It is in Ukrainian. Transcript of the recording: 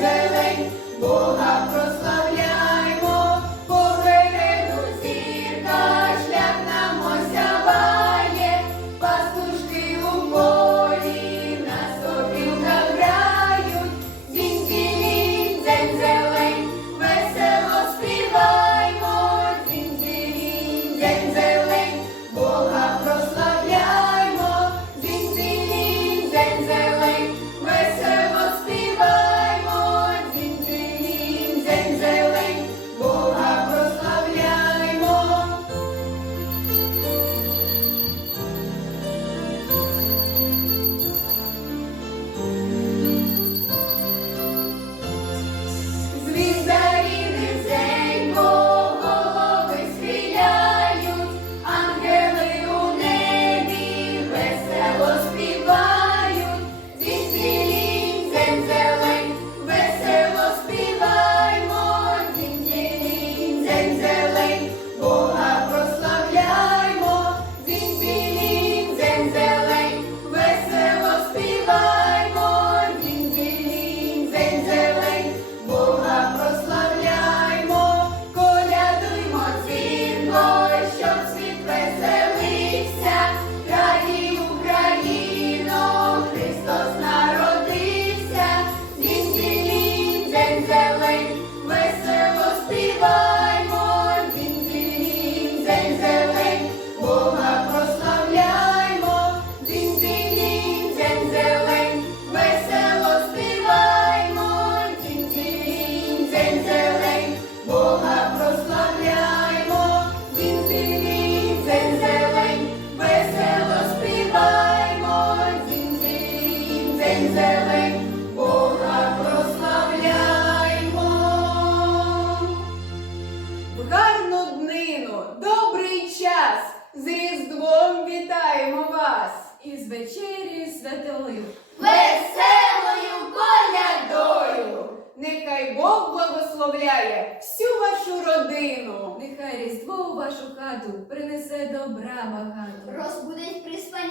зелень, Бога прославляє. З Різдвом вітаємо вас! Із вечері святою. Веселою колядою! Нехай Бог благословляє всю вашу родину! Нехай Різдво у вашу хату принесе добра багато. Розбудить приспані